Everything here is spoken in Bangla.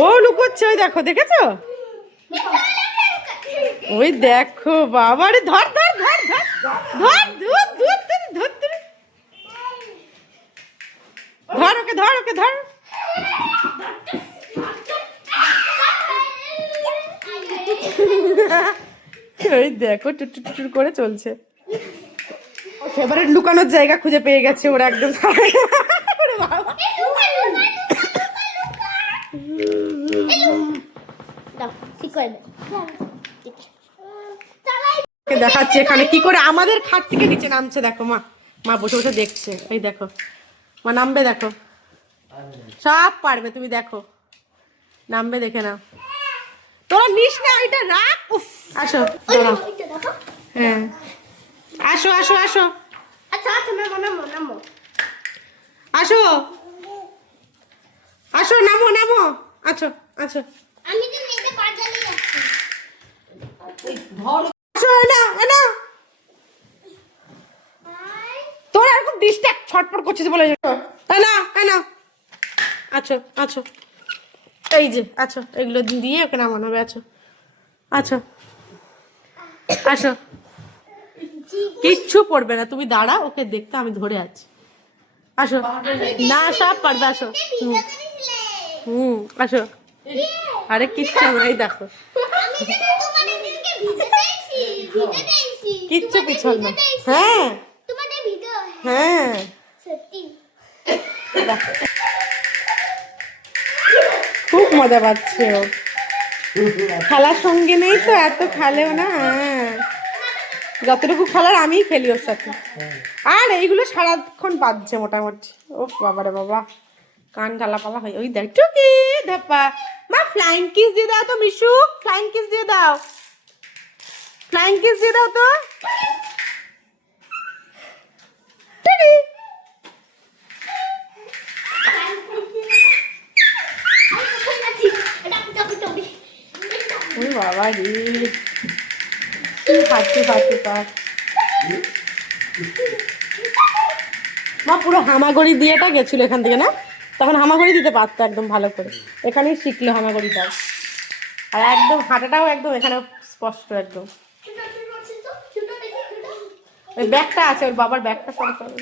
ও লুকোচ্ছে, ওই দেখো, দেখেছো? ওই দেখো বাবারে, ধর ধর ধর ধর ধর ধর ধর ধর ধর ধর ওকে, ধর ওকে, ধর। ওই দেখো টুটুর টুটুর করে চলছে। ফেভারিট লুকানোর জায়গা খুঁজে পেয়ে গেছে ওরা একদম। দেখাচ্ছে এখানে কি করে আমাদের খাট থেকে নিচে নামছে, দেখো মা, মা বসে বসে দেখছে। এই দেখো মা নামবে, দেখো সব পারবে, তুমি দেখো নামবে, দেখে নাও। তোরা নিস না, ওইটা রাখ। উফ, আসো দাঁড়াও। হ্যাঁ আসো আসো আসো আসো আসো, নামো নামো, আছো আছো, আসো, এনা এনা। তোরা এরকম ডিস্ট্রাক্ট ছটপট করছিস বলে, এনা এনা, আছো আছো, এই যে আছো, এগুলো দিয়ে ওকে নামানো হবে। আছো আছো আসো, কিচ্ছু পড়বে না, তুমি দাঁড়া, ওকে দেখতে আমি ধরে আছি। আসো, না সব পারবে, আসো। হুম আসো, আরে কিচ্ছু হবে না, এই দেখো কিচ্ছু পিছল না। হ্যাঁ হ্যাঁ, খুব মজা পাচ্ছে ও, খেলার সঙ্গে নেই তো, এত খেলেও না। হ্যাঁ, যতটুকু খেলার আমিই খেলি ওর সাথে, আর এইগুলো সারাক্ষণ বাজছে মোটামুটি। ও বাবারে বাবা, কান ঢালা পালা হয়। ওই দেখ টুকি ধাপ্পা, মা ফ্লাইং কিস দিয়ে দাও তো, মিশু ফ্লাইং কিস দিয়ে দাও, ফ্লাইং কিস দিয়ে দাও তো। টুকি, ওই বাবা রে, ফাটতে ফাটতে পার। মা পুরো হামাগুড়ি দিয়েটা গেছিল এখান থেকে, না তখন হামাগুড়ি দিতে পারতো একদম ভালো করে, এখানেই শিখলো হামাগুড়িটাও। আর একদম হাঁটাটাও একদম এখানে স্পষ্ট একদম। ওই ব্যাগটা আছে, ওর বাবার ব্যাগটা সব করবে।